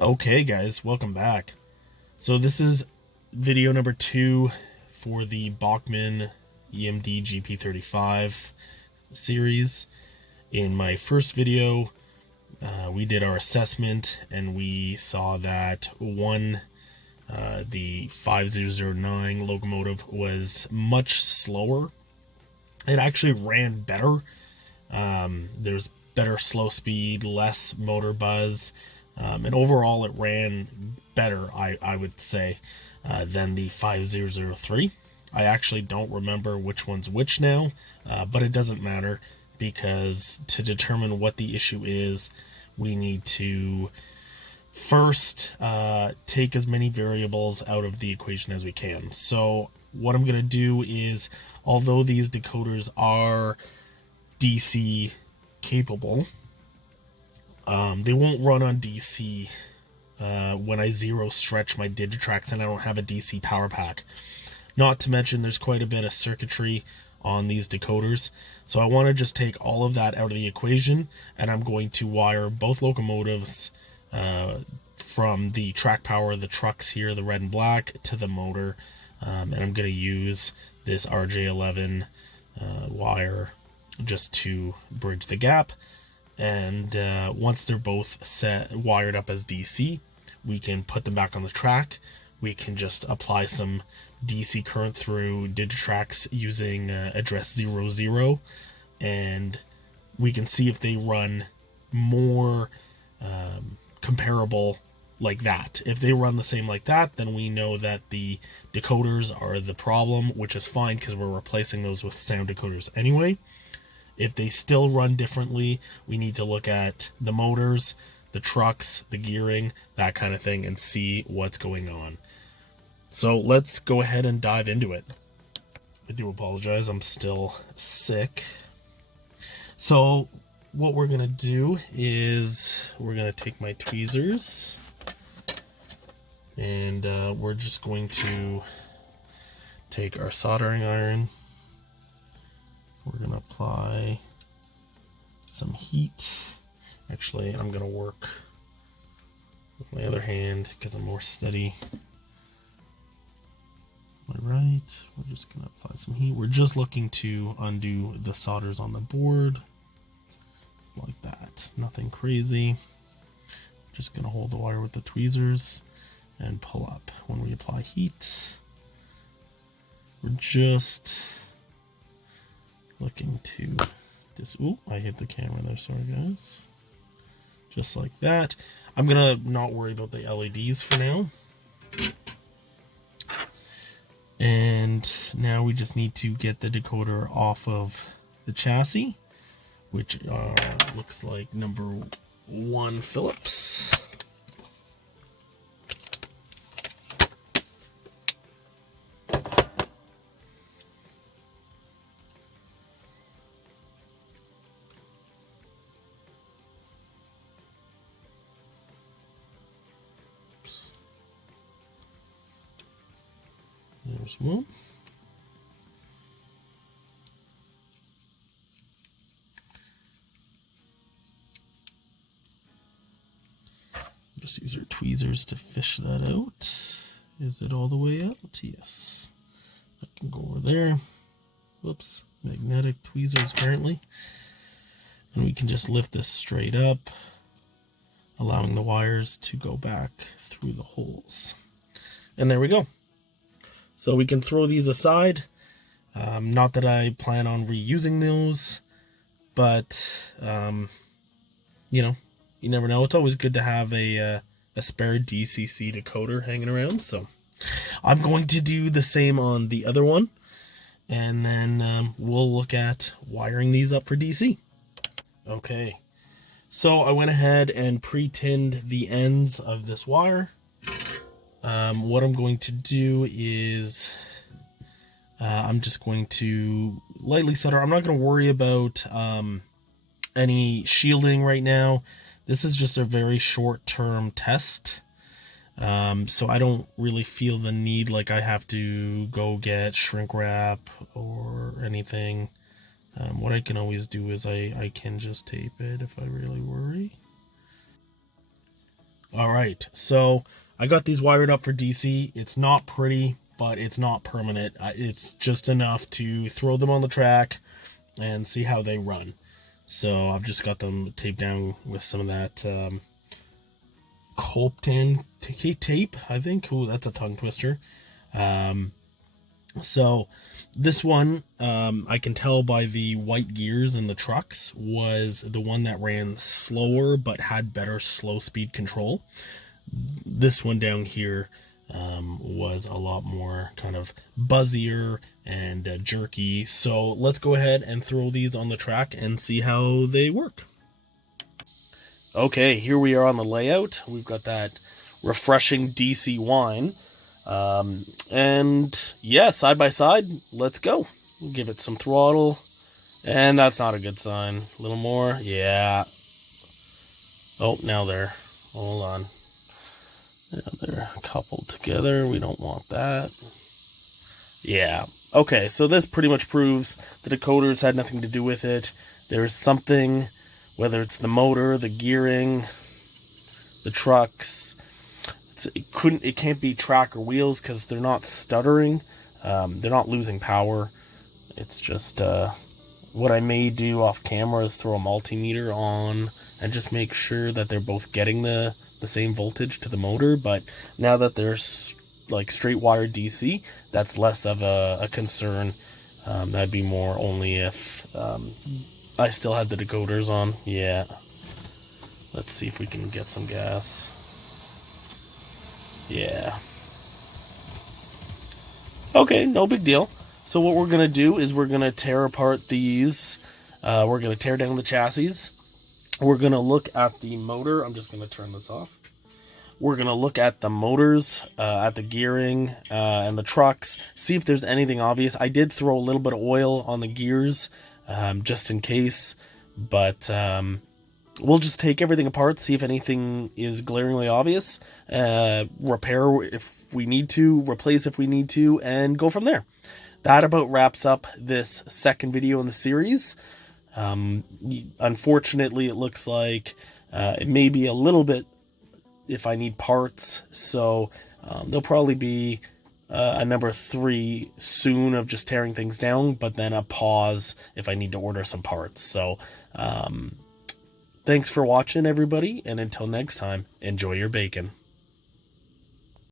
Okay guys, welcome back. So this is video number 2 for the Bachmann EMD GP35 series. In my first video, we did our assessment and we saw that the 5009 locomotive was much slower. It actually ran better. There's better slow speed, less motor buzz, and overall it ran better, I would say, than the 5003. I actually don't remember which one's which now, but it doesn't matter, because to determine what the issue is, we need to first take as many variables out of the equation as we can. So what I'm going to do is, although these decoders are DC capable, they won't run on DC when I zero stretch my Digitrax and I don't have a DC power pack. Not to mention there's quite a bit of circuitry on these decoders, so I want to just take all of that out of the equation, and I'm going to wire both locomotives from the track power, the trucks here, the red and black, to the motor, and I'm going to use this RJ11 wire just to bridge the gap. And once they're both wired up as DC, we can put them back on the track. We can just apply some DC current through Digitrax using address 00, and we can see if they run more comparable like that. If they run the same like that, then we know that the decoders are the problem, which is fine because we're replacing those with sound decoders anyway. If they still run differently, we need to look at the motors, the trucks, the gearing, that kind of thing, and see what's going on. So let's go ahead and dive into it. I do apologize, I'm still sick. So what we're going to do is we're going to take my tweezers, and we're just going to take our soldering iron. We're going to apply some heat. Actually, I'm going to work with my other hand because I'm more steady. My right, we're just going to apply some heat. We're just looking to undo the solders on the board like that. Nothing crazy. Just going to hold the wire with the tweezers and pull up. When we apply heat, we're just looking to ooh, I hit the camera there, sorry guys. Just like that. I'm gonna not worry about the LEDs for now. And now we just need to get the decoder off of the chassis, which looks like number 1 Phillips. There's one. Just use our tweezers to fish that out. Is it all the way out? Yes. I can go over there. Whoops. Magnetic tweezers apparently. And we can just lift this straight up, allowing the wires to go back through the holes. And there we go. So we can throw these aside. Not that I plan on reusing those, but you know, you never know. It's always good to have a spare DCC decoder hanging around. So I'm going to do the same on the other one, and then we'll look at wiring these up for DC. Okay, so I went ahead and pre-tinned the ends of this wire. What I'm going to do is I'm just going to lightly solder. I'm not going to worry about any shielding right now. This is just a very short-term test, so I don't really feel the need like I have to go get shrink wrap or anything. What I can always do is I can just tape it if I really worry. All right, so I got these wired up for DC. It's not pretty, but it's not permanent. It's just enough to throw them on the track and see how they run. So I've just got them taped down with some of that Colptan tape, I think. Ooh, that's a tongue twister. So this one, I can tell by the white gears in the trucks, was the one that ran slower but had better slow speed control. This one down here was a lot more kind of buzzier and jerky. So let's go ahead and throw these on the track and see how they work. Okay, here we are on the layout. We've got that refreshing DC wine. And yeah, side by side, let's go. We'll give it some throttle. And that's not a good sign. A little more. Yeah. Oh, now they're, hold on. Yeah, they're coupled together. We don't want that. Yeah. Okay, so this pretty much proves the decoders had nothing to do with it. There's something, whether it's the motor, the gearing, the trucks. It can't be track or wheels because they're not stuttering. They're not losing power. It's just what I may do off camera is throw a multimeter on and just make sure that they're both getting the same voltage to the motor. But now that they're like straight wire DC, that's less of a concern. That'd be more only if I still had the decoders on. Yeah. Let's see if we can get some gas. Yeah. Okay, no big deal. So what we're going to do is we're going to tear apart these. We're going to tear down the chassis. We're going to look at the motor. I'm just going to turn this off. We're going to look at the motors, at the gearing, and the trucks. See if there's anything obvious. I did throw a little bit of oil on the gears, just in case. But we'll just take everything apart, see if anything is glaringly obvious, repair if we need to, replace if we need to, and go from there. That about wraps up this second video in the series. Unfortunately, it looks like it may be a little bit if I need parts, so there'll probably be a number 3 soon of just tearing things down, but then a pause if I need to order some parts. So thanks for watching, everybody, and until next time, enjoy your bacon.